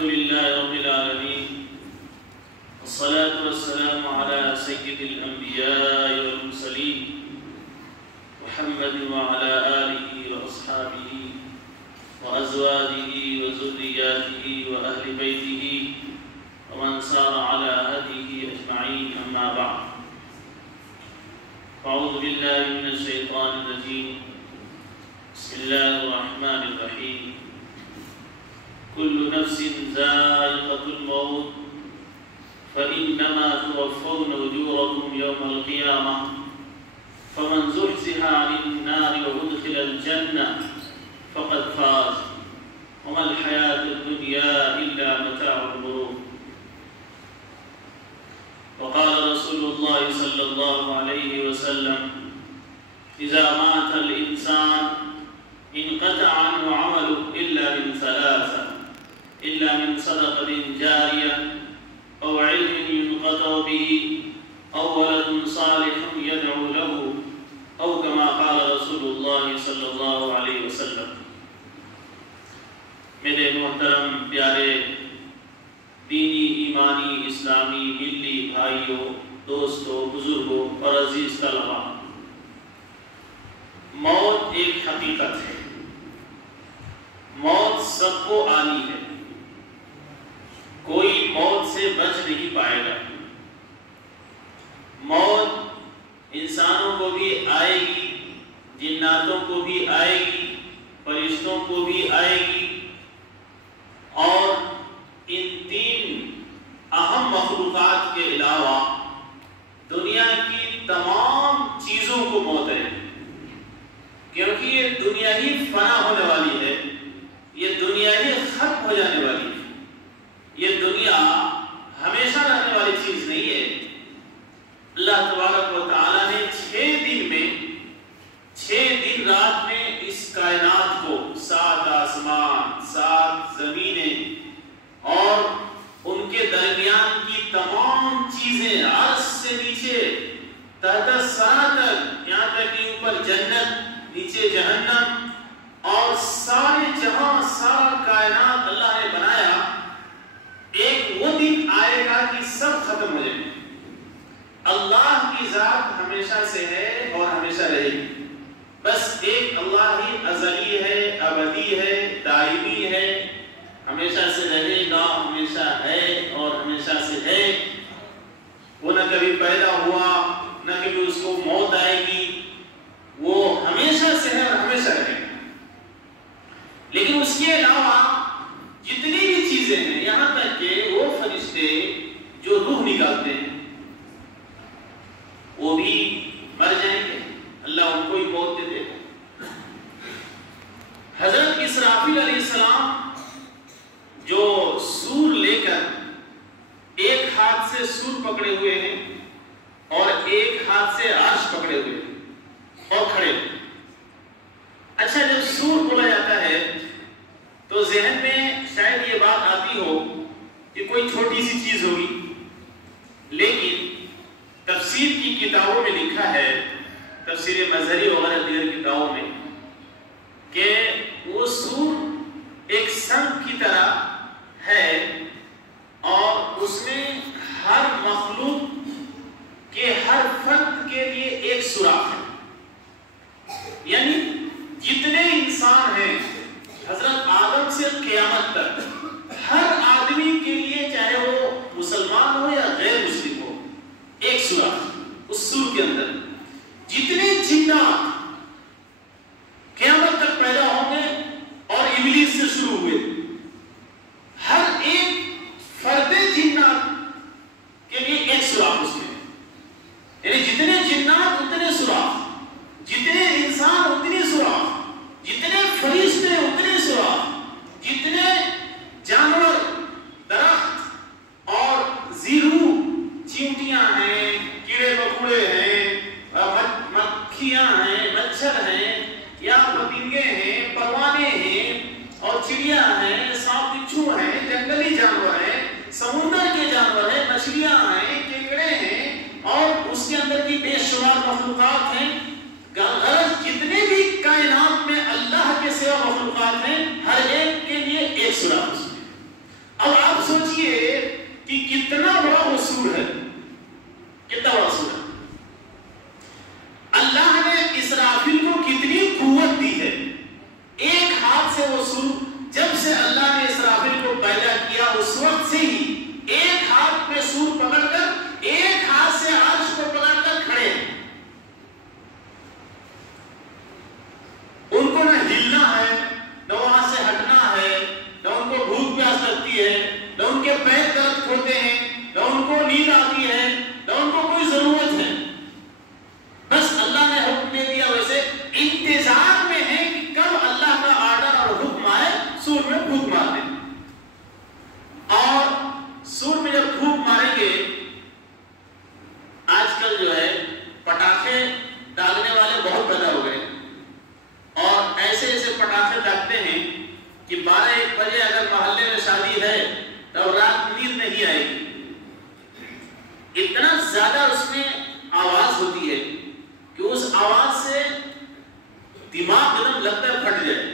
الحمد لله رب العالمين والصلاة والسلام على سيد الأنبياء والمرسلين محمد وعلى آله وأصحابه وأزواجه وذرياته وأهل بيته ومن سار على هديه أجمعين أما بعد أعوذ بالله من الشيطان الرجيم بسم الله الرحمن الرحيم كل نفس ذائقة الموت فإنما توفون أجوركم يوم القيامة فمن زحزح عن النار وأدخل الجنة فقد فاز وما الحياة الدنيا إلا متاع الغرور. وقال رسول الله صلى الله عليه وسلم إذا مات الإنسان انقطع عنه عمله إلا من ثلاثة إلا من صدقة جارية أو علم ينقطع به أو ولد صالح يدعو له أو كما قال رسول الله صلی اللہ علیہ وسلم. میرے محترم پیارے دینی ایمانی اسلامی ملی بھائیوں دوستوں بزرگوں اور عزیز طلباء، موت ایک حقیقت ہے. موت سب کو آنی ہے، کوئی موت سے بچ نہیں پائے گا. موت انسانوں کو بھی آئے گی، جناتوں کو بھی آئے گی، فرشتوں کو بھی آئے گی، اور ان تین اہم مخلوقات کے علاوہ دنیا کی تمام چیزوں کو موت ہے، کیونکہ یہ دنیا ہی فنا ہونے والی ہے، یہ دنیا ہی ختم ہو جانے والی ہے. یہ دنیا ہمیشہ رہنے والی چیز نہیں ہے. اللہ تبارک و تعالیٰ نے 6 دن رات میں اس کائنات کو 7 آسمان 7 زمینیں اور ان کے درمیان کی تمام چیزیں عرش سے نیچے تحت ثری تک، یہاں تک کہ اوپر جنت نیچے جہنم اور سارے جہاں سارا کائنات اللہ نے بنایا. ایک وہ دن آئے گا کہ سب ختم ہو جائے گا. اللہ کی ذات ہمیشہ سے ہے اور ہمیشہ رہے گی. بس ایک اللہ ہی ازلی ہے، ابدی ہے، دائمی ہے، ہمیشہ سے رہے گا، ہمیشہ ہے اور ہمیشہ سے ہے. وہ نہ کبھی پیدا ہوا نہ کبھی اس کو موت آئے گی، وہ ہمیشہ سے ہے اور ہمیشہ رہے گا. لیکن اس کے علاوہ جتنی بھی چیزیں ہیں، یہاں تک کہ وہ فرشتے جو روح نکالتے ہیں وہ بھی مر جائیں گے. اللہ ان کو ہی موت دے دے گا. حضرت اسرافیل علیہ السلام جو سور لے کر ایک ہاتھ سے سور پکڑے ہوئے ہیں اور ایک ہاتھ سے عرش پکڑے ہوئے ہیں اور کھڑے ہوئے. اچھا، جب سور بولا جاتا ہے تو ذہن میں شاید یہ بات آتی ہو کہ کوئی چھوٹی سی چیز ہوگی، لیکن تفسیر کی کتابوں میں لکھا ہے، تفسیر مظہری وغیرہ دیگر کتابوں میں، کہ وہ سور ایک سنگ کی طرح ہے اور اس میں ہر مخلوق کے ہر فرد کے لیے ایک سوراخ ہے. یعنی جتنے انسان ہیں حضرت آدم سے قیامت تک، ہر آدمی کے لیے چاہے وہ مسلمان ہو یا غیر مسلم ہو، ایک سوراخ. اس سور کے اندر جتنے جنات قیامت تک پیدا ہوں گے اور ابلیس سے شروع ہوئے، ہر ایک فرد جنات کے لیے ایک سوراخ اس میں. یعنی جتنے جنات اتنے سوراخ، جتنے انسان اتنے سوراخ، جتنے فرشتے اتنے سوراخ، جتنے جانور، درخت اور زیرو، چیونٹیاں ہیں، کیڑے مکوڑے ہیں، مکھیاں ہیں، مچھر ہیں یا پتنگے ہیں، پروانے ہیں اور چڑیا ہیں، سانپ بچھو ہیں، جنگلی جانور ہیں، سمندر کے جانور ہیں، مچھلیاں ہیں، کیکڑے ہیں اور اس کے اندر کی بے شمار مخلوقات ہیں. غرض جتنے بھی کائنات میں اللہ کے سوا مخلوقات ہیں، ہر ایک کے لیے ایک سوراخ. اب سے وہ سور، جب سے اللہ نے اسرافیل کو پیدا کیا اس وقت سے ہی ایک ہاتھ میں سور پکڑ کر ایک ہاتھ سے عرش کو پکڑ کر کھڑے ہیں. ان کو نہ ہلنا ہے، نہ وہاں سے ہٹنا ہے، نہ ان کو بھوک پیاس لگتی ہے، نہ ان کے پیر درد ہوتے ہیں، نہ ان کو نیند آتی ہے، نہ ان کو کوئی ضرورت ہے. بس اللہ نے حکم دے دیا، ویسے انتظار میں ہے کہ کب اللہ کا آرڈر اور حکم آئے سور میں پھونک مار دیں. اور سور میں جب پھونک ماریں گے، آج کل جو ہے پٹاخے ڈالنے والے بہت پیدا ہو گئے اور ایسے ایسے پٹاخے ڈالتے ہیں کہ 12-1 بجے اگر محلے میں شادی ہے تو رات نیند نہیں آئے گی. اتنا زیادہ اس میں آواز ہوتی ہے کہ اس آواز سے دماغ ایک دم لگتا ہے پھٹ جائے.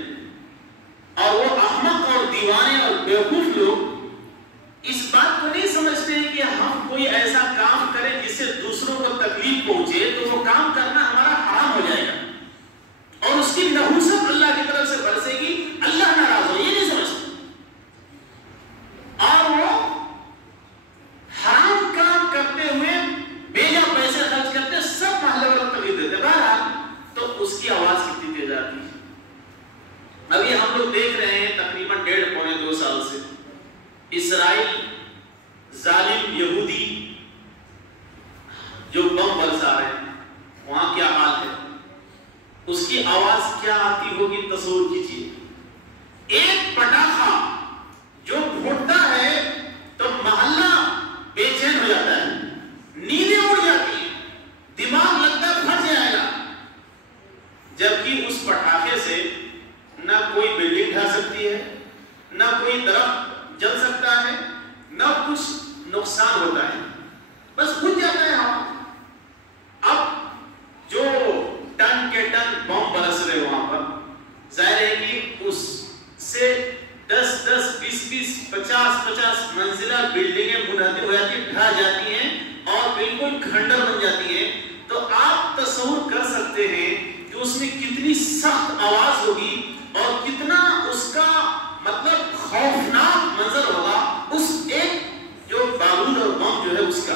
اور وہ احمق اور دیوانے اور بیوقوف لوگ اس بات کو نہیں سمجھتے ہیں کہ ہم کوئی ایسا کام کریں جس سے دوسروں کو تکلیف پہنچے تو وہ کام کرنا ہمارا حرام ہو جائے گا اور اس کی نحوست اللہ کی طرف سے برسے گی، اللہ ناراض ہو. یہ نہیں سمجھتے اور وہ حرام کام کرتے ہوئے بیجا پیسے خرچ کرتے، سب محلے والوں کو تکلیف دیتے. بہرحال تو اس کی آواز کتنی تیز آتی ہے. ابھی ہم لوگ دیکھ رہے ہیں تقریباً 1.5-2 سال سے اسرائیل ظالم یہودی جو بم برسا رہے ہیں، وہاں کیا حال ہے، اس کی آواز کیا آتی ہوگی تصور کیجیے. ایک پٹاخہ جو پھوٹتا ہے تو محلہ بے چین ہو جاتا ہے، نیندیں اڑ جاتی ہیں، دماغ لگتا ہے پھٹ جائے گا. جبکہ اس پٹاخے سے نہ کوئی بلڈنگ ڈھا سکتی ہے، نہ کوئی درخت جل سکتا ہے، نہ کچھ نقصان ہوتا ہے، بس بجھ جاتا ہے ہوا. اب جو ٹن کے ٹن بم برس رہے وہاں پر، ظاہر ہے کہ اس سے 10-10, 20-20, 50-50 منزلہ بلڈنگیں منہدم ہو جاتی ہیں، ڈھا جاتی ہیں اور بالکل کھنڈر بن جاتی ہیں. تو آپ تصور کر سکتے ہیں کہ اس میں کتنی سخت آواز ہوگی اور کتنا اس کا مطلب خوفناک منظر ہوگا اس ایک جو بارود اور بم جو ہے اس کا.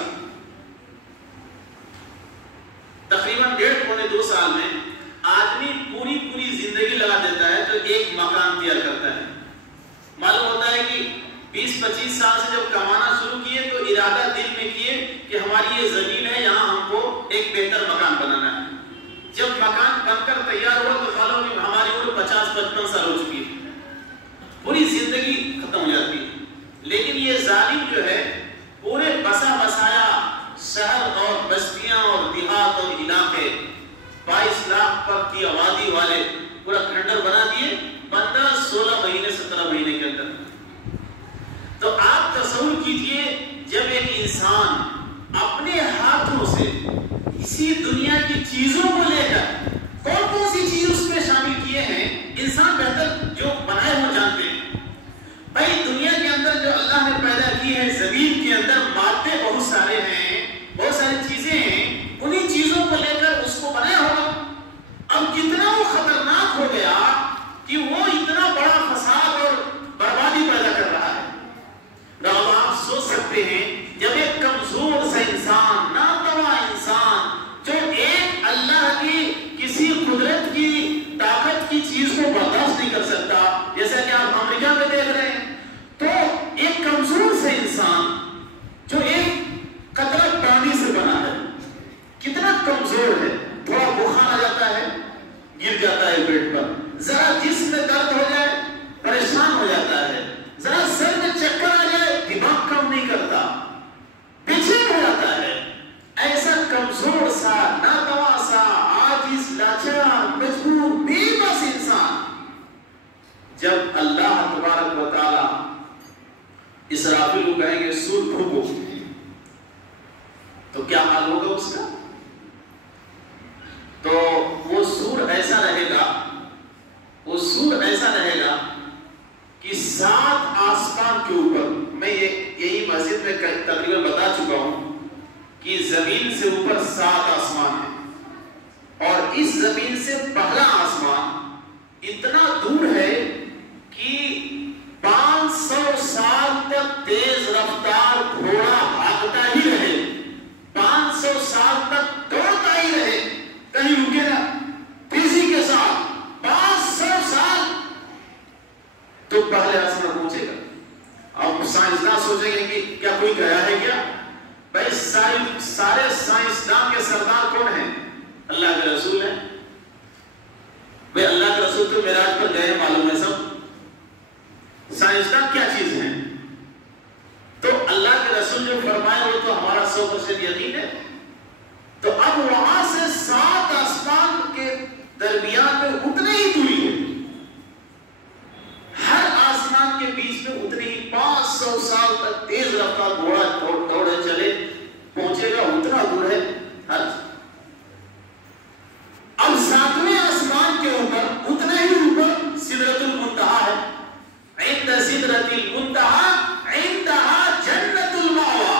تقریباً 1.5-2 سال میں آدمی پوری زندگی لگا دیتا ہے تو ایک مکان تیار کرتا ہے. معلوم ہوتا ہے کہ 20-25 سال سے جب کمانا شروع کیے تو ارادہ دل میں کیے کہ ہماری یہ زمین ہے، یہاں ہم کو ایک بہتر مکان بنانا ہے. جب مکان بن کر تیار ہوا تو معلوم کہ ہماری عمر 50-55 سال ہو چکی ہے، پوری زندگی ختم ہو جاتی ہے. لیکن یہ ظالم جو ہے پورے بسا بسایا شہر اور بستیاں اور دیہات اور علاقے 22 لاکھ پر کی آبادی والے پورا کھنڈر بنا دیے 15-16 مہینے 17 مہینے کے اندر. تو آپ تصور کیجئے جب ایک انسان اپنے ہاتھوں سے اسی دنیا کی چیزوں کو لے کر کون سی چیز اس میں شامل کیے ہیں، انسان بہتر جو بنائے ہو جانتے ہیں. بھائی دنیا کے اندر جو اللہ نے پیدا کی ہے، زمین کے اندر مادے بہت سارے ہیں، بہت ساری چیزیں ہیں، انہی چیزوں کو لے کر اس کو بنایا ہوگا. اب کتنا وہ خطرناک ہو گیا کہ وہ اتنا بڑا فساد اور بربادی پیدا کر رہا ہے. اب آپ سوچ سکتے ہیں جب ایک کمزور سا انسان، ناتواں انسان جو ایک اللہ کی کسی قدرت کی طاقت کی چیز کو برداشت نہیں کر سکتا، جیسا کہ آپ امریکہ میں دیکھ رہے ہیں، تو ایک کمزور سے انسان جو ایک قطرہ پانی سے بنا ہے کتنا کمزور ہے. تھوڑا بخار آ جاتا ہے گر جاتا ہے پیٹ پر، ذرا جسم میں درد ہو جائے پریشان ہو جاتا ہے، ذرا سر میں چکر آ جائے دماغ کام نہیں کرتا، بے چین ہو جاتا ہے. ایسا کمزور سا، ناتواں سا، عاجز، لاچار، مجبور، بے بس انسان جب اللہ تبارک و تعالی اسرافیل کو کہیں گے سور پھونکو تو کیا حال ہوگا اس کا؟ تو وہ سور ایسا رہے گا، وہ سور ایسا رہے گا کہ 7 آسمان کے اوپر، میں یہی مسجد میں تقریباً بتا چکا ہوں کہ زمین سے اوپر 7 آسمان ہیں اور اس زمین سے پہلا آسمان اتنا دور ہے رسول تو معراج پر گئے معلوم ہے سب، سائنسدان کیا چیز ہیں، تو اللہ کے رسول جو فرمائے وہ تو ہمارا 100% یقین ہے. تو اب وہاں سے 7 آسمان کے درمیان میں اتنی ہی دوری ہے، ہر آسمان کے بیچ میں اتنی ہی 500 سال تک تیز رفتار گھوڑا دوڑے چلے پہنچے گا، اتنا دور ہے ہر. اب 7ویں آسمان کے اوپر اتنے ہی اوپر سدرۃ المنتہا ہے. عند سدرۃ المنتہا عندها جنت المأوى،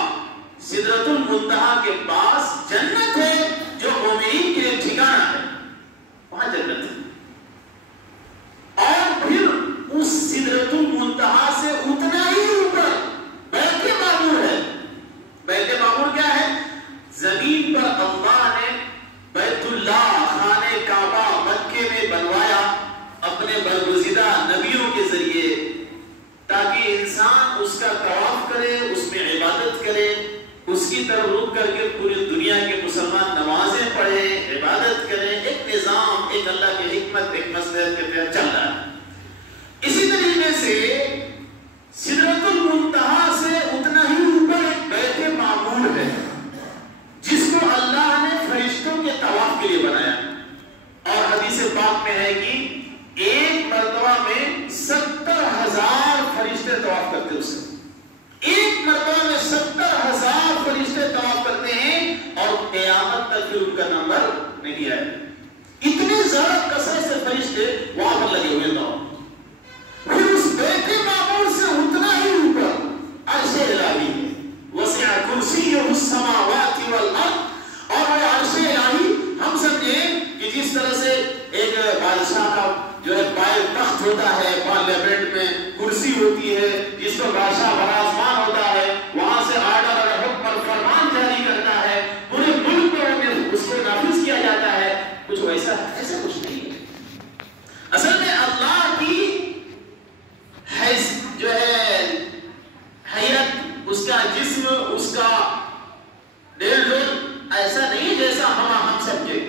سدرۃ المنتہا کے پاس جنت ہے جو مومنین کے لیے ٹھکانہ ہے، وہاں جنت ہے. اور پھر اس سدرۃ المنتہا سے اتنا ہی اوپر بیت معمور ہے. بیت معمور کیا ہے؟ زمین پر اللہ نے بیت اللہ خانہ کعبہ مکے میں بنوایا اپنے برگزیدہ نبیوں کے ذریعے، تاکہ انسان اس کا طواف کرے، اس میں عبادت کرے، اس کی طرف رخ کر کے پوری دنیا کے مسلمان نمازیں پڑھے، عبادت کریں. ایک نظام، ایک اللہ کی حکمت، ایک مصلحت کے تحت چل رہا ہے. اسی طریقے سے سدرۃ المنتہا سے اتنا ہی اوپر ایک بیت معمور ہے جس کو اللہ نے فرشتوں کے طواف کے لیے بنایا. اور حدیث پاک میں ہے کہ ایک مرتبہ میں 70,000 فرشتے طواف کرتے ہیں. اسے ایک مرتبہ میں 70,000 فرشتے طواف کرتے ہیں اور قیامت تک پھر ان کا نمبر نہیں آئے. اتنے زیادہ کثرت سے فرشتے وہاں پر لگے ہوئے طواف. پھر اس بیت معمور سے اتنا ہی اوپر عرش الہی ہے، وسع کرسیہ السماوات والارض. اور وہ عرش الہی ہم سمجھیں کہ جس طرح سے ایک بادشاہ کا جو ہے پائے تخت ہوتا ہے، پارلیمنٹ میں کرسی ہوتی ہے جس کو بادشاہ برآسمان ہوتا ہے، وہاں سے آرڈر اور حکم اور فرمان جاری کرتا ہے، پورے ملک میں اس کو نافذ کیا جاتا ہے. کچھ ویسا ایسا کچھ نہیں ہے. اصل میں اللہ کی جو ہے حیرت، اس کا جسم، اس کا ڈیل ڈول ایسا نہیں جیسا ہم سمجھے.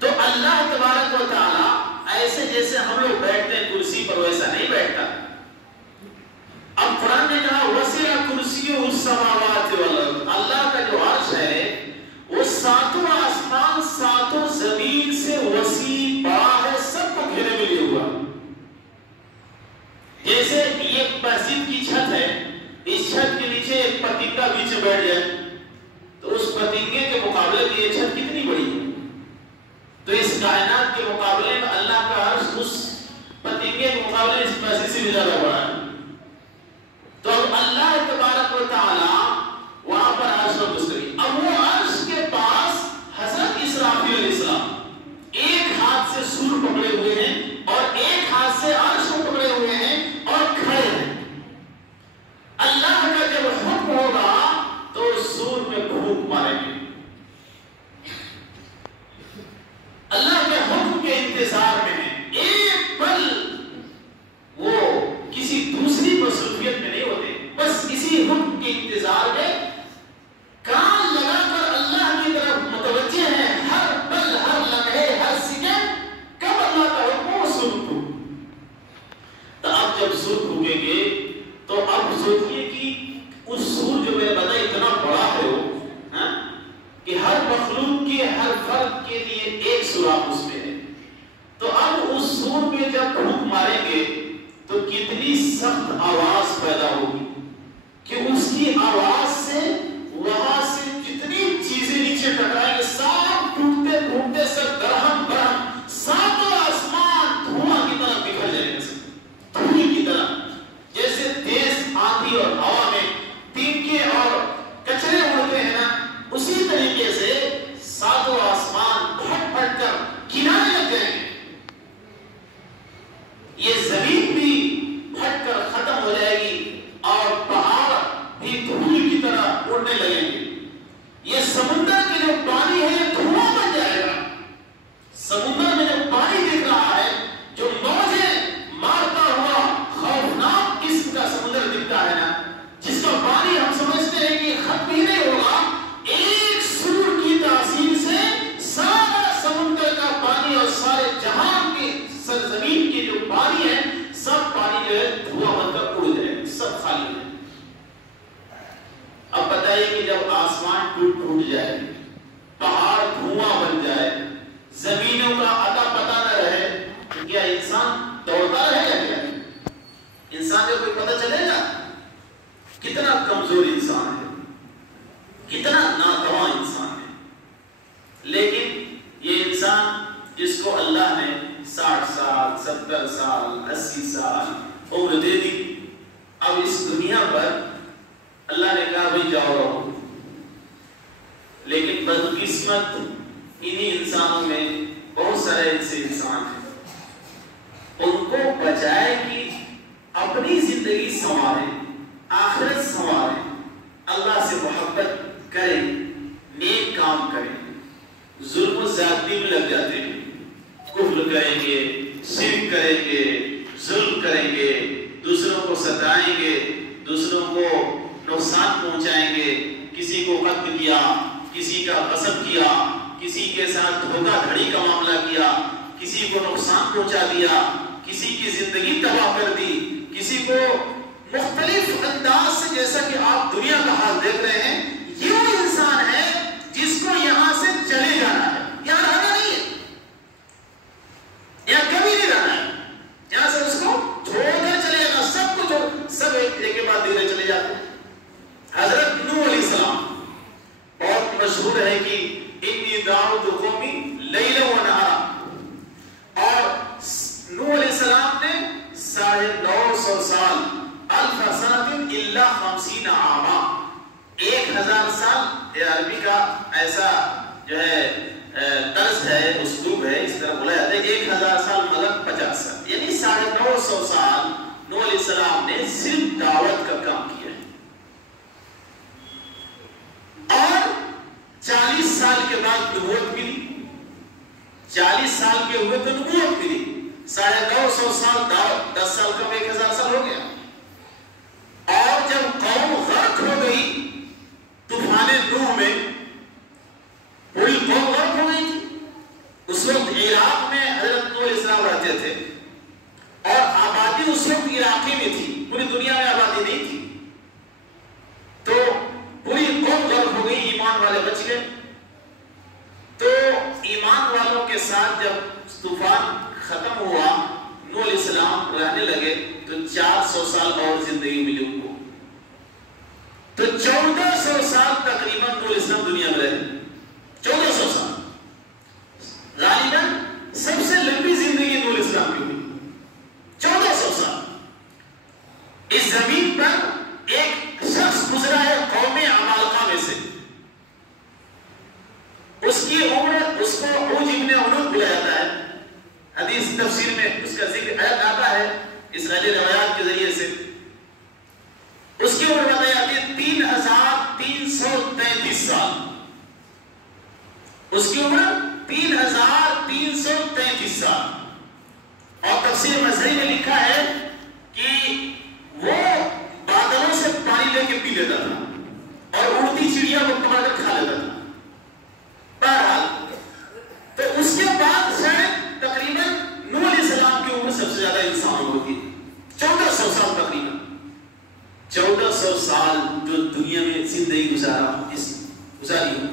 تو اللہ تبارک و تعالی ایسے جیسے ہم لوگ بیٹھتے ہیں کرسی پر ویسا نہیں بیٹھتا. اب قرآن نے کہا وسع کرسیہ السماوات والارض، اللہ کا جو عرش ہے وہ 7 آسمان 7 زمین سے وسیع بڑا ہے، سب کو گھیرے میں لیے ہوا. جیسے یہ مسجد کی چھت ہے، اس چھت کے نیچے ایک پتنگا بیچ میں بیٹھ جائے تو اس پتنگے کے مقابلے میں یہ چھت کتنی بڑی ہے. تو اس کائنات کے مقابلے میں اللہ کا عرش اس پتنگے کے مقابلے اس مسجد سے بھی زیادہ بڑا ہے. تو اب اللہ تبارک و تعالی وہاں پر عرش پر مستوی. اب وہ عرش کے پاس حضرت اسرافیل علیہ السلام ایک ہاتھ سے سور پکڑے ہوئے ہیں اور ایک ہاتھ سے عرش کو پکڑے ہوئے ہیں اور کھڑے ہیں. اللہ کا جب حکم ہوگا تو سور میں پھونک ماریں گے. اللہ کے حکم کے انتظار میں ہیں. ایک پل وہ کسی دوسری مصروفیت میں نہیں ہوتے، بس اسی حکم کے انتظار میں کان لگا کر اللہ کی طرف متوجہ ہیں. ہر پل، ہر لمحے، ہر سیکنڈ کب اللہ کا حکم ہو سور پھونک. تو اب جب سور پھونکیں گے تو اب سوچئے کہ اس سور جو میں نے بتایا اتنا بڑا ہے وہ کہ ہر مخلوق کے ہر فرد کے لیے ایک سوراخ اس میں ہے. تو اب اس سور میں جب پھونک ماریں گے تو کتنی سخت آواز پیدا ہوگی کہ اس کی آواز سے وہاں سے جتنی چیزیں نیچے ٹکرائیں گے سب ٹوٹتے ٹوٹتے سب درہم برہم 7 آسمان دھواں کی طرح بکھر جائیں گے، دھوئیں کی طرح. جیسے تیز آندھی اور ہوا میں تینکے اور کچرے اڑتے ہیں نا، اسی طریقے سے 7 آسمان پھٹ پھٹ کر کنارے لگ جائیں گے. یہ زمین بھی پھٹ کر ختم ہو جائے گی اور پہاڑ بھی دھول کی طرح اڑنے لگیں گے. یہ سمندر کے جو پانی ہے یہ دھواں بن جائے گا. سمندر میں جو پانی دکھ رہا ہے، جو موجیں مارتا ہوا خوفناک قسم کا سمندر دکھتا ہے نا، جس کا پانی ہم سمجھتے ہیں کہ ختم ہی نہیں ہوگا، ایک سور کی بدقسمت انہی انسانوں میں بہت سارے ایسے انسان ہیں، ان کو بجائے کہ اپنی زندگی سنواریں، آخرت سنواریں، اللہ سے محبت کریں، نیک کام کریں، ظلم و زیادتی میں لگ جاتے ہیں، کفر کریں گے، شرک کریں گے، ظلم کریں گے، دوسروں کو ستائیں گے، دوسروں کو نقصان پہنچائیں گے، کسی کو قتل کیا، کسی کا غصب کیا، کسی کے ساتھ دھوکہ دھڑی کا معاملہ کیا، کسی کو نقصان پہنچا دیا، کسی کی زندگی تباہ کر دی، کسی کو مختلف انداز سے، جیسا کہ آپ دنیا کا حال دیکھ رہے ہیں، یہ وہ انسان ہے جس کو یہاں سے چلے جانا ہے، یہاں رہنا نہیں ہے، یہاں کبھی نہیں رہنا ہے، یہاں سے اس کو چھوڑ کر چلے جانا، سب کچھ، سب ایک کے بعد دیکھنے چلے جاتے ہیں۔ حضرت نوح علیہ السلام بہت مشہور ہے کہ انی دعوت قومی لیلا و نہارا، اور نوح علیہ السلام نے 950 سال، الف سنۃ الا 50 عاما، 1000 سال، یہ عربی کا ایسا جو ہے طرز ہے، اسلوب ہے، اس طرح بولا جاتا ہے 1000 سال مگر 50 سال، یعنی 950 سال نوح علیہ السلام نے صرف دعوت کا کام کیا ہے، اور 40 سال کے بعد نبوت ملی، 40 سال کے ہوئے تو نبوت ملی، 950 سال دعوت، 10 سال کا 1000 سال ہو گیا، اور جب قوم غرق ہو گئی طوفان نوح میں، پوری قوم غرق ہو گئی تھی، اس وقت عراق میں حضرت نوح علیہ السلام رہتے تھے، اور آبادی اس وقت عراقی میں تھی، پوری دنیا میں آبادی نہیں تھی، تو پوری قوم غرق ہو گئی، ایمان والے بچ گئے، تو ایمان والوں کے ساتھ جب طوفان ختم ہوا، نوح علیہ السلام رہنے لگے، تو 400 سال اور زندگی ملی ان کو، تو 1400 سال تقریباً نوح علیہ السلام دنیا میں رہے، 1400 سال، غالباً سب سے لمبی زندگی نوح علیہ السلام کی ہوئی، 1400 سال۔ اس زمین پر ایک شخص گزرا ہے قوم عمالقہ میں سے، اس کی عمر، اس کو عوج ابن عنق بلایا جاتا ہے، حدیث تفسیر میں اس کا ذکر آتا ہے اسرائیلی روایات کے ذریعے سے، اس کی عمر بتائی جاتی ہے 3333 سال، اس کی عمر 3333 سال، اور تفسیر مظہری میں لکھا ہے کہ وہ بادلوں سے پانی لے کے پی لیتا تھا اور اڑتی چڑیا کو پکڑ کر کھا لیتا تھا، بہرحال تو اس کے بعد شاید تقریباً نوح علیہ السلام کی عمر سب سے زیادہ انسان ہوتی ہے، 1400 سال تقریباً، 1400 سال جو دنیا میں زندگی گزاری ہو،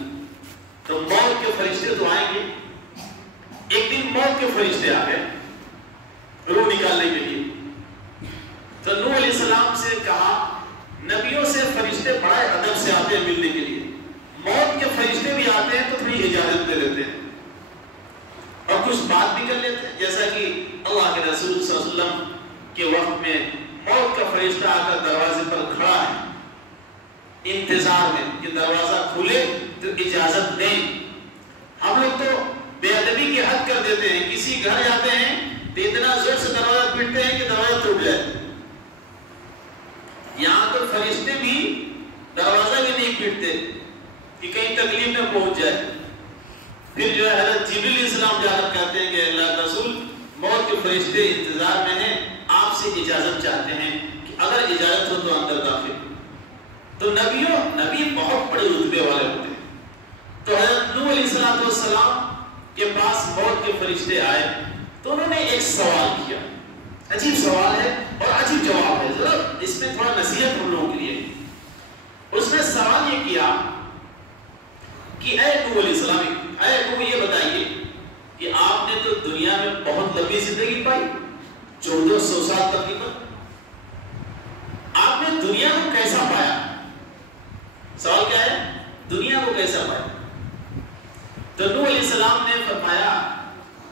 تو موت کے فرشتے تو آئیں گے، ایک دن موت کے فرشتے آ گئے روح نکالنے کے لیے، تو نوح علیہ السلام سے کہا، نبیوں سے فرشتے بڑے ادب سے آتے ہیں ملنے کے لیے، موت کے فرشتے بھی آتے ہیں تو تھوڑی اجازت دے لیتے ہیں اور کچھ بات بھی کر لیتے ہیں، جیسا کہ اللہ کے رسول صلی اللہ علیہ وسلم کے وقت میں موت کا فرشتہ آ کر دروازے پر کھڑا ہے انتظار میں کہ دروازہ کھلے تو اجازت دیں۔ ہم لوگ تو بے ادبی کی حد کر دیتے ہیں، کسی گھر جاتے ہیں تو اتنا زور سے دروازہ پیٹتے ہیں کہ دروازہ ٹوٹ جائے، یہاں تو فرشتے بھی دروازہ بھی نہیں پیٹتے کہ کہیں تکلیف نہ پہنچ جائے، پھر جو ہے حضرت جبریل علیہ السلام جا کر کہتے ہیں کہ اللہ رسول موت کے فرشتے انتظار میں ہیں، آپ سے اجازت چاہتے ہیں کہ اگر اجازت ہو تو اندر داخل۔ تو نبی بہت بڑے رتبے والے ہوتے ہیں، تو حضرت نوح علیہ السلام کے پاس موت کے فرشتے آئے تو انہوں نے ایک سوال کیا، عجیب سوال ہے اور عجیب جواب ہے، ذرا اس میں تھوڑا نصیحت ہم لوگوں کے لیے۔ اس نے سوال یہ کیا کہ اے نوح علیہ السلام، اے نوح یہ بتائیے کہ آپ نے تو دنیا میں بہت لمبی زندگی پائی، 1400 سال تقریباً، آپ نے دنیا کو کیسا پایا؟ سوال کیا ہے؟ دنیا کو کیسا پایا؟ تو نوح علیہ السلام نے فرمایا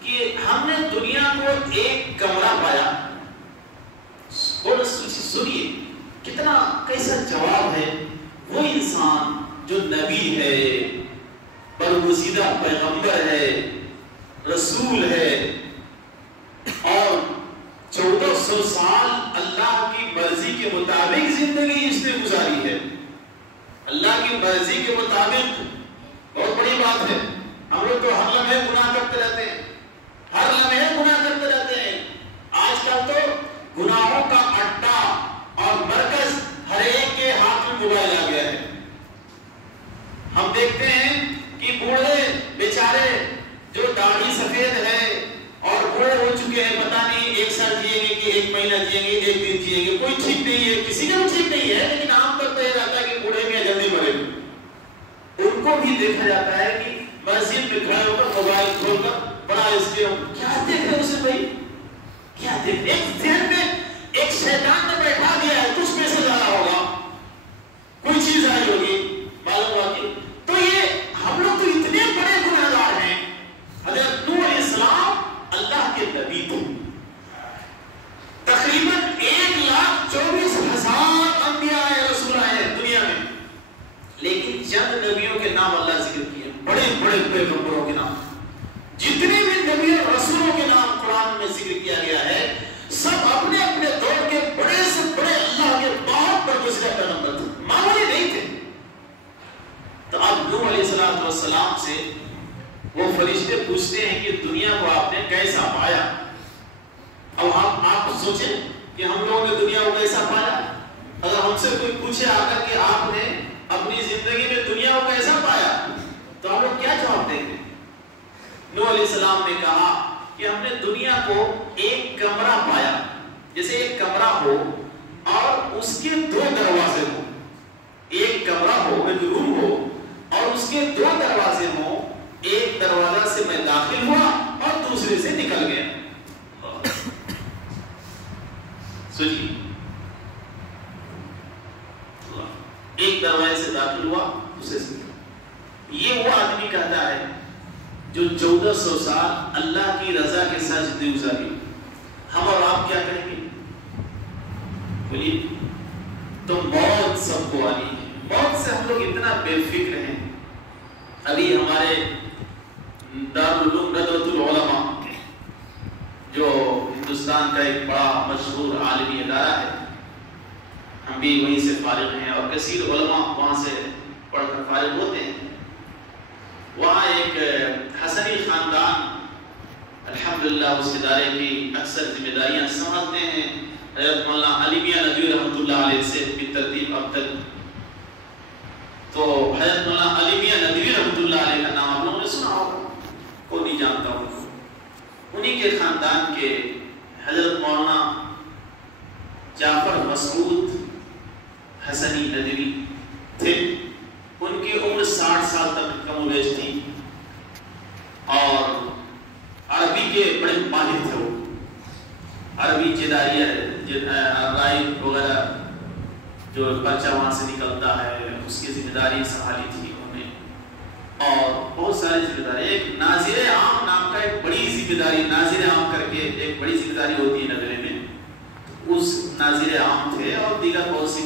کہ ہم نے دنیا کو ایک کمرہ پایا۔ اور سنیے کتنا کیسا جواب ہے، وہ انسان جو نبی ہے، برگزیدہ پیغمبر ہے، رسول ہے، اور 1400 سال اللہ کی مرضی کے مطابق زندگی اس نے گزاری ہے۔ اللہ کی مرضی کے مطابق بہت بڑی بات ہے۔ ہم لوگ تو ہر لمحے گناہ کرتے رہتے ہیں، ہر لمحے گناہ کرتے رہتے ہیں۔ آج کل تو گناہوں کا اڈا اور مرکز ہر ایک کے ہاتھ میں موبائل آ گیا ہے۔ ہم دیکھتے ہیں کہ بوڑھے بیچارے جو داڑھی سفید ہے اور بوڑھے ہو چکے ہیں، پتہ نہیں 1 سال جیئیں گے کہ 1 مہینہ جیئیں گے، 1 دن جیئیں گے، کوئی ٹھیک نہیں ہے، کسی کا بھی ٹھیک نہیں ہے، لیکن عام طور پہ یہ رہتا ہے کہ بوڑھے میں جلدی مرے۔ ان کو بھی دیکھا جاتا ہے کہ مسجد میں کھڑے ہو کر موبائل کھول کر بڑا اس کے کیا دیکھ رہے اسے بھائی، کیا دیکھ رہے؟ ایک ذہن میں ایک شیطان نے بیٹھا دیا ہے، کچھ میسج آ رہا ہوگا، کوئی چیز آئی ہوگی، معلوم ہوا کہ تو یہ ہم لوگ تو اتنے بڑے گنہگار ہیں۔ حضرت نوح علیہ السلام اللہ کے نبی تھے، تقریباً 1,24,000 انبیاء رسول آئے دنیا میں، لیکن چند نبیوں کے نام اللہ ذکر کیے، بڑے بڑے پیغمبروں کے نام، جتنے بھی نبی اور رسولوں کے نام قرآن میں ذکر کیا گیا ہے، سب اپنے اپنے دور کے بڑے سے بڑے اللہ کے بہت برگزیدہ پیغمبر تھے، معمولی نہیں تھے۔ تو اب نوح علیہ السلام سے وہ فرشتے پوچھتے ہیں کہ دنیا کو آپ نے کیسا پایا؟ اب آپ سوچیں کہ ہم لوگوں نے دنیا کو کیسا پایا؟ اگر ہم سے کوئی پوچھے آ کر کہ آپ نے اپنی زندگی میں دنیا کو کیسا پایا، تو ہم لوگ کیا جواب دیں گے؟ نوح علیہ السلام نے کہا کہ ہم نے دنیا کو ایک کمرہ پایا، جیسے ایک کمرہ ہو اور اس کے 2 دروازے ہوں، ایک کمرہ ہو، ایک روم ہو اور اس کے 2 دروازے ہوں، ایک دروازہ سے میں داخل ہوا اور دوسرے سے نکل گیا۔ سوچیے، ایک دروازے سے داخل ہوا، دوسرے سے نکل۔ یہ وہ آدمی کہتا ہے جو 1400 سال اللہ کی رضا کے ساتھ زندگی گزاری۔ ہم اور آپ کیا کہیں گے؟ بولیے، تو موت سب کو آنی ہے، موت سے ہم لوگ اتنا بے فکر ہیں۔ ابھی ہمارے دارالعلوم ندوۃ العلماء جو ہندوستان کا ایک بڑا مشہور عالمی ادارہ ہے، ہم بھی وہیں سے فارغ ہیں اور کثیر علماء وہاں سے پڑھ کر فارغ ہوتے ہیں۔ وہاں ایک حسنی خاندان الحمدللہ اس ادارے کی اکثر ذمہ داریاں سنبھالتے ہیں، حضرت مولانا علی میاں ندوی رحمۃ اللہ علیہ سے بالترتیب اب تک۔ تو حضرت مولانا علی میاں ندوی رحمۃ اللہ علیہ کا نام آپ لوگوں نے سنا ہوگا، کوئی نہیں جانتا ہوں۔ انہی کے خاندان کے حضرت مولانا جعفر مسعود حسنی ندوی تھے۔ ان کی عمر 60 سال تک کم و بیش تھی اور عربی کے بڑے ماہر تھے۔ وہ عربی جداریہ رائب وغیرہ جو پرچہ وہاں سے نکلتا ہے اس کی ذمہ داری سنبھالی تھی انہوں نے، اور بہت ساری ذمہ داری۔ ایک ناظر عام نام کا ایک بڑی ذمہ داری، ناظر عام کر کے ایک بڑی ذمہ داری ہوتی ہے نگرے میں، اس ناظر عام تھے اور دیگر بہت سی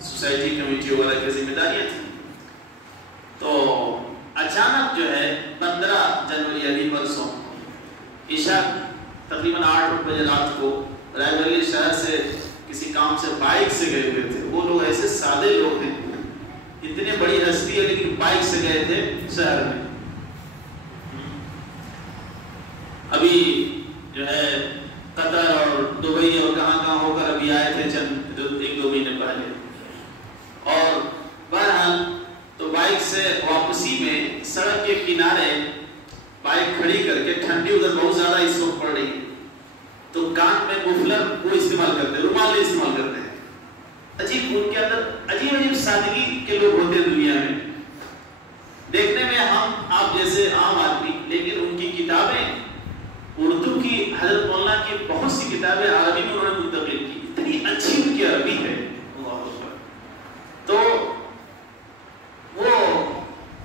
سوسائٹی کمیٹی وغیرہ کی ذمہ داریاں تھیں۔ تو اچانک جو ہے 15 جنوری ابھی پرسوں عشاء تقریباً 8 بجے رات کو رائے بریلی شہر سے کسی کام سے بائک سے گئے ہوئے تھے۔ وہ لوگ ایسے سادے لوگ ہیں، اتنے بڑی ہستی ہے لیکن بائک سے گئے تھے شہر میں۔ ابھی جو ہے قطر اور دبئی اور کہاں ہو کر ابھی آئے تھے چند 1-2 مہینے پہلے، اور بہرحال تو بائک سے واپسی میں سڑک کے کنارے بائک کھڑی کر کے، ٹھنڈی ادھر بہت زیادہ اس وقت پڑ رہی ہے، تو کان میں مفلر وہ استعمال کرتے ہیں، رومال نہیں استعمال کرتے ہیں۔ عجیب، ان کے اندر عجیب سادگی کے لوگ ہوتے ہیں دنیا میں، دیکھنے میں ہم آپ جیسے عام آدمی، لیکن ان کی کتابیں اردو کی، حضرت مولانا کی بہت سی کتابیں عربی میں انہوں نے منتقل کی، اتنی اچھی ان کی عربی ہے، اللہ اکبر۔ تو وہ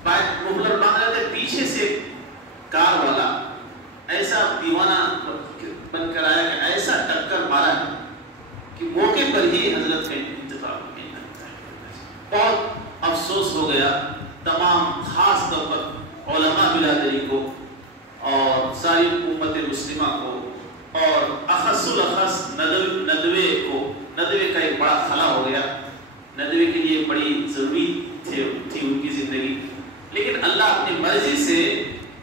بائک مفلر باندھ رہے تھے، پیچھے سے کار والا ایسا دیوانہ بن کر آیا کہ ایسا ٹکر مارا کہ موقع پر ہی حضرت کا انتقال ہو گیا۔ بہت افسوس ہو گیا، تمام خاص طور پر علماء برادری کو اور ساری امت مسلمہ کو اور اخص الاخص ندوے کو، ندوے کا ایک بڑا خلا ہو گیا، ندوے کے لیے بڑی ضروری تھی ان کی زندگی، لیکن اللہ اپنی مرضی سے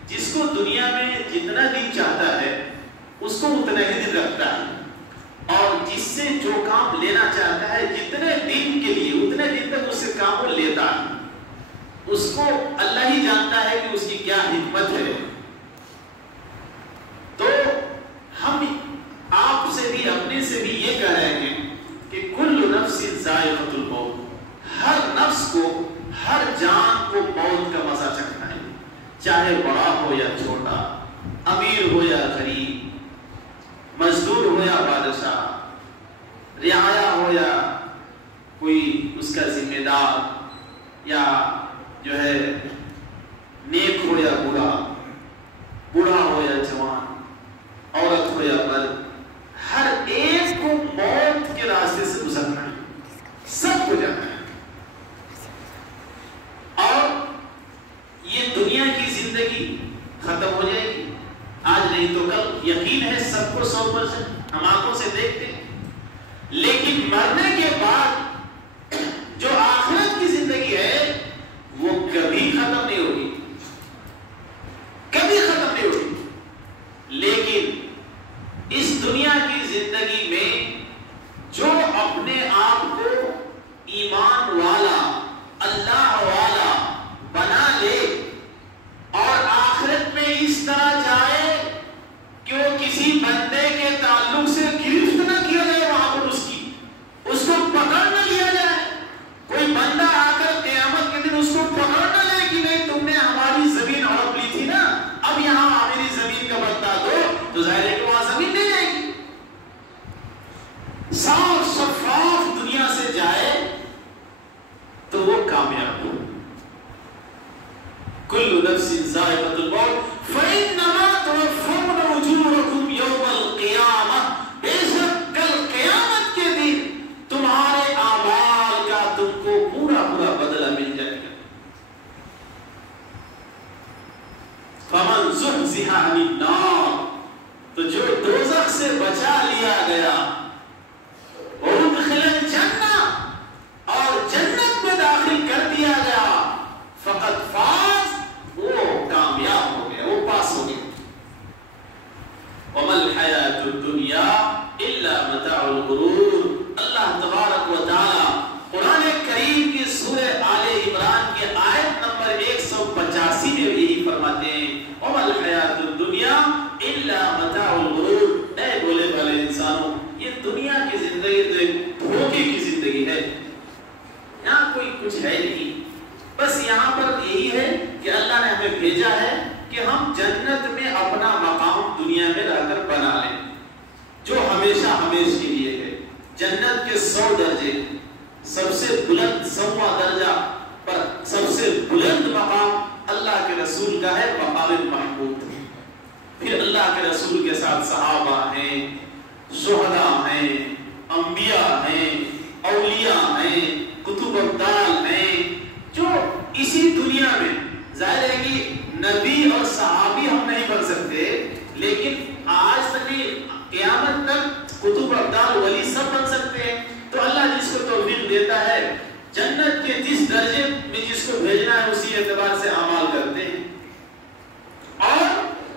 جس کو دنیا میں جتنا دن چاہتا ہے اس کو اتنا ہی دن رکھتا ہے، اور جس سے جو کام لینا چاہتا ہے جتنے دن کے لیے اتنے دن تک اس سے کام وہ لیتا ہے، اس کو اللہ ہی جانتا ہے کہ اس کی کیا حکمت ہے۔ تو ہم آپ سے بھی اپنے سے بھی یہ کہہ رہے ہیں کہ کل نفس ذائقۃ الموت، ہر نفس کو، ہر جان کو موت کا مزہ چکھنا ہے، چاہے بڑا ہو یا چھوٹا، امیر ہو یا غریب، مزدور ہو یا بادشاہ، رعایا ہو یا کوئی اس کا ذمہ دار، یا جو ہے نیک ہو یا برا، بوڑھا ہو یا جوان، عورت ہو یا مرد، ہر ایک کو موت کے راستے سے گزرنا ہے، سب کو جانا ہے۔ اور یہ دنیا کی زندگی ختم ہو جائے گی، آج نہیں تو کل، یقین ہے سب کو 100%، ہم آنکھوں سے دیکھتے ہیں، لیکن مرنے کے بعد جو آخرت کی زندگی ہے وہ کبھی ختم نہیں ہوگی، کبھی ختم نہیں ہوگی۔ لیکن اس دنیا کی زندگی میں جو اپنے آپ کو ایمان والا، اللہ والا بنا لے اور آخرت میں اس طرح جائے کہ وہ کسی بندے کے تعلق سے گرفت نہ کیا جائے، وہاں پر اس کو پکڑ نہ لیا جائے، کوئی بندہ آ کر قیامت کے دن اس کو پکڑ نہ لے کہ نہیں تم نے ہماری زمین ہڑپ لی تھی نا، اب یہاں میری زمین کا بدلہ دو، تو ظاہر ہے کہ وہاں زمین نہیں جائے گی۔ صاف شفاف دنیا سے جائے تو وہ کامیاب ہو۔ کل نفس ذائقۃ الموت فإنما توفون أجورکم یوم القیامہ، بے شک کل قیامت کے دن تمہارے اعمال کا تم کو پورا پورا بدلہ مل جائے گا۔ فمن زحزح عن النار، تو جو دوزخ سے بچا لیا گیا، وادخل الجنہ، اور جنت میں داخل کر دیا گیا، فقد فاز، وہ کامیاب ہو گیا، وہ پاس ہو گیا۔ وما الحیاۃ الدنیا الا متاع الغرور، اللہ تبارک و تعالی قرآن کریم کی سورہ آل عمران کے آیت نمبر 185 میں یہی فرماتے ہیں، وما الحیاۃ الدنیا الا متاع الغرور، اے بولے والے انسانوں، یہ دنیا کی زندگی تو ایک دھوکے کی زندگی ہے، یہاں کوئی کچھ ہے نہیں، بس یہاں پر یہی ہے کہ اللہ نے ہمیں بھیجا ہے کہ ہم جنت میں اپنا مقام دنیا میں رہ کر بنا لیں، جو ہمیشہ ہمیشہ کے لیے ہے۔ جنت کے 100 درجے، سب سے بلند 100واں درجہ پر سب سے بلند مقام اللہ کے رسول کا ہے، مقام محمود۔ پھر اللہ کے رسول کے ساتھ صحابہ ہیں، شہداء ہیں، انبیاء ہیں، اولیاء ہیں، کتب ابدال ہیں، جو اسی دنیا میں، ظاہر ہے کہ نبی اور صحابی ہم نہیں بن سکتے، لیکن آج تک قیامت تک کتب ابدال ولی سب بن سکتے ہیں۔ تو اللہ جس کو توفیق دیتا ہے، جنت کے جس درجے میں جس کو بھیجنا ہے اسی اعتبار سے اعمال کرتے ہیں۔ اور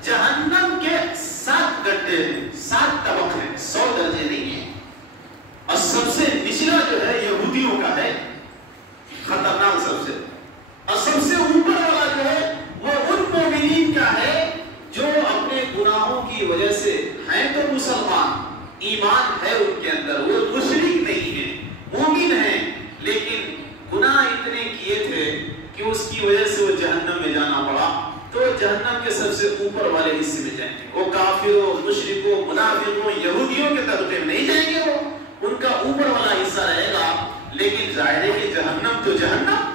جہنم کے 7 گڈھے ہیں، 7 طبق ہیں، 100 درجے نہیں ہیں، اور سب سے نچلا جو ہے یہودیوں کا ہے، خطرناک سب سے، اور سب سے اوپر والا جو ہے وہ ان مومنین کا ہے جو اپنے گناہوں کی وجہ سے ہیں تو مسلمان، ایمان ہے ان کے اندر، وہ مشرک نہیں ہیں، مومن ہیں، لیکن گناہ اتنے کیے تھے کہ اس کی وجہ سے وہ جہنم میں جانا پڑا، تو جہنم کے سب سے اوپر والے حصے میں جائیں گے۔ وہ کافروں، مشرکوں، منافقوں، یہودیوں کے طبقے میں نہیں جائیں گے، وہ ان کا اوپر والا حصہ رہے گا، لیکن ظاہر ہے کہ جہنم تو جہنم،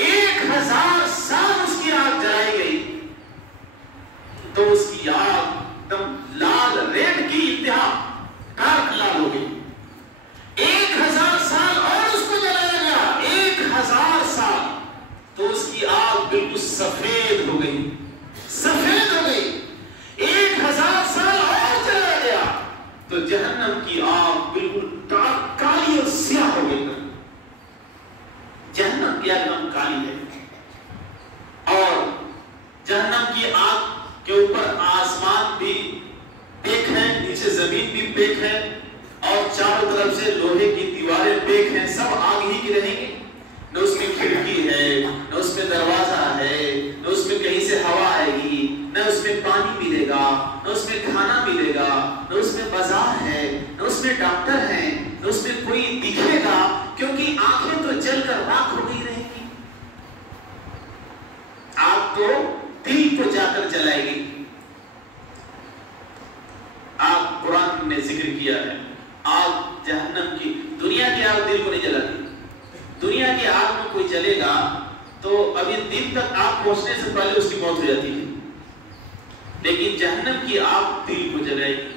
1000 سال اس کی آگ جلائی گئی تو اس کی آگ دم لال ریت کی انتہا، کارک لال ہو گئی۔ 1000 سال اور اس کو جلایا گیا، 1000 سال، تو اس کی آگ بالکل سفید ہو جہنم کی آگ کے اوپر آسمان بھی پیک ہے، نیچے زمین بھی پیک ہے، اور چاروں طرف سے لوہے کی دیواریں پیک ہیں، سب آگ ہی کی رہیں گے، نہ اس میں کھڑکی ہے، نہ اس میں دروازہ ہے، نہ اس میں کہیں سے ہوا آئے گی، نہ اس میں پانی ملے گا، نہ اس میں کھانا ملے گا، نہ اس میں بازار ہے، نہ اس میں ڈاکٹر ہے، نہ اس میں کوئی دکھے گا، کیونکہ آنکھیں تو جل کر راکھ ہو گئی رہیں گی۔ آگ تو دل کو جا کر جلائے گی۔ آگ قرآن نے ذکر کیا ہے، آگ جہنم کی، دنیا کی آگ دل کو نہیں جلاتی۔ دنیا کی آگ میں کوئی جلے گا تو ابھی دل تک آگ پہنچنے سے پہلے اس کی موت ہو جاتی ہے، لیکن جہنم کی آگ دل کو جلائے گی۔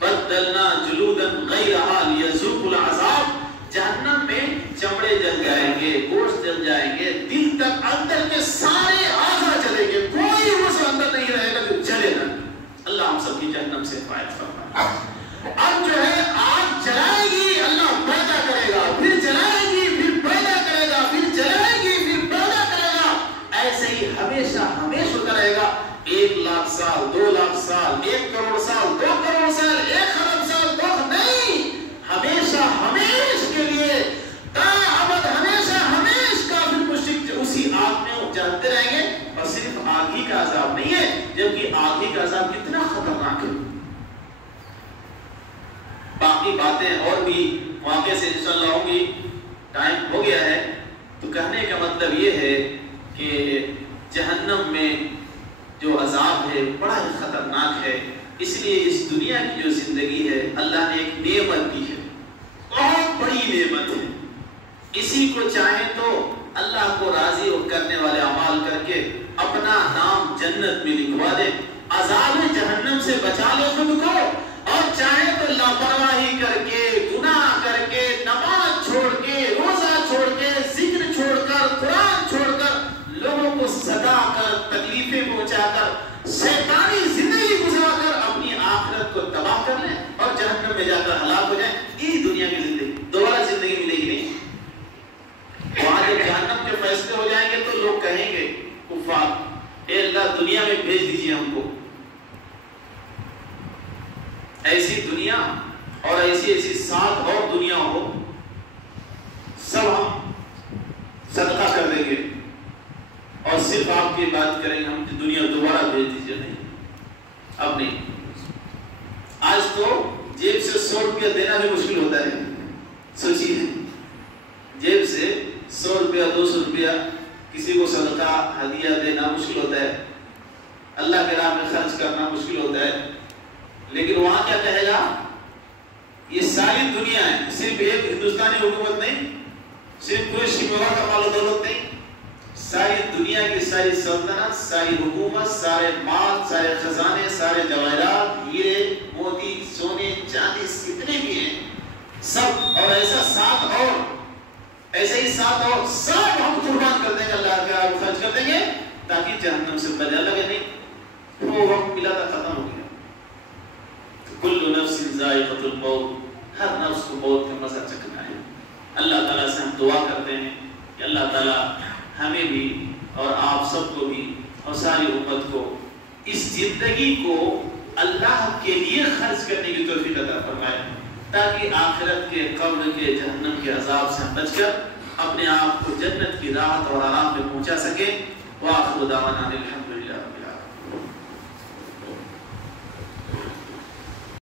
بدلنا جلودا غیرہا لیذوقوا العذاب، جہنم میں چمڑے جل جائیں گے، گوشت جل جائیں گے، دل تک اندر کے سارے اعضاء جلیں گے، کوئی اس اندر نہیں رہے گا جو جلے نہ۔ اللہ ہم سب کی جہنم سے حفاظت فرمائے۔ اب جو ہے آگ جلائے گی، اللہ پیدا کرے گا، پھر جلائے گی، پھر پیدا کرے گا، پھر جلائے گی، پھر پیدا کرے گا، ایسے ہی ہمیشہ ہمیشہ ہوتا رہے گا۔ 1,00,000 سال، 2,00,000 سال، 1 کروڑ سال، 2 کروڑ سال، 1 خراب سال، نہیں، ہمیشہ ہمیش کے لیے تا ابد، ہمیشہ ہمیش کافر مشرک اسی آگ میں جلتے رہیں گے، اور صرف آگ ہی کا عذاب نہیں ہے، جبکہ آگ ہی کا عذاب کتنا خطرناک ہے۔ باقی باتیں اور بھی واقعے سے انشاءاللہ ہوں گی، ٹائم ہو گیا ہے، تو کہنے کا مطلب یہ ہے کہ جہنم میں جو عذاب ہے بڑا ہی خطرناک ہے، اس لیے اس دنیا کی جو زندگی ہے اللہ نے ایک نعمت دی ہے، بہت بڑی نعمت ہے، اسی کو چاہیں تو اللہ کو راضی کرنے والے اعمال کر کے اپنا نام جنت میں لکھوا دے، عذاب جہنم سے بچا لے خود کو، اور چاہے تو لاپرواہی کر کے، گناہ کر کے، نماز چھوڑ کے، روزہ چھوڑ کے، ذکر چھوڑ کر، قرآن چھوڑ کر، لوگوں کو ستا کر، تکلیفیں پہنچا کر، شیطانی زندگی گزار کر اپنی آخرت کو تباہ کر لیں اور جہنم میں جا کر ہلاک ہو جائیں، یہ دنیا کی زندگی، دوبارہ زندگی ملے گی نہیں۔ وہاں جب جہنم کے فیصلے ہو جائیں گے تو لوگ کہیں گے کفار، اے اللہ دنیا میں بھیج دیجیے ہم کو، ایسی دنیا اور ایسی سات اور دنیا ہو، سب ہم صدقہ کر دیں گے اور صرف آپ کی بات کریں گے، ہم دنیا دوبارہ بھیج دیجیے۔ نہیں، اب نہیں۔ آج تو جیب سے 100 روپیہ دینا بھی مشکل ہوتا ہے، سوچیے، جیب سے 100 روپیہ 200 روپیہ کسی کو صدقہ ہدیہ دینا مشکل ہوتا ہے، اللہ کے راہ میں خرچ کرنا مشکل ہوتا ہے، لیکن وہاں کیا کہے گا؟ یہ ساری دنیا ہے، صرف ایک ہندوستانی حکومت نہیں، صرف پورے شیوا کا مال و دولت نہیں، ساری دنیا کی ساری سلطنت، ساری حکومت، سارے مال، سارے خزانے، سارے جواہرات، ہیرے موتی، سونے چاندی کتنے بھی ہیں سب، اور ایسا ساتھ اور ایسے ہی ساتھ اور سب ہم قربان کر دیں گے، اللہ کے راہ میں خرچ کر دیں گے تاکہ جہنم سے بچا لگے نہیں، وہ وقت ملا تھا ختم ہو گیا۔ کل نفس ذائقۃ الموت، ہر نفس کو موت کا مزہ چکھنا ہے۔ اللہ تعالیٰ سے ہم دعا کرتے ہیں کہ اللہ تعالیٰ ہمیں بھی اور آپ سب کو بھی اور ساری امت کو اس زندگی کو اللہ کے لیے خرچ کرنے کی توفیق عطا فرمائے، تاکہ آخرت کے، قبر کے، جہنم کے عذاب سے بچ کر اپنے آپ کو جنت کی راحت اور آرام میں پہنچا سکے۔ وآخر دعوانا الحمد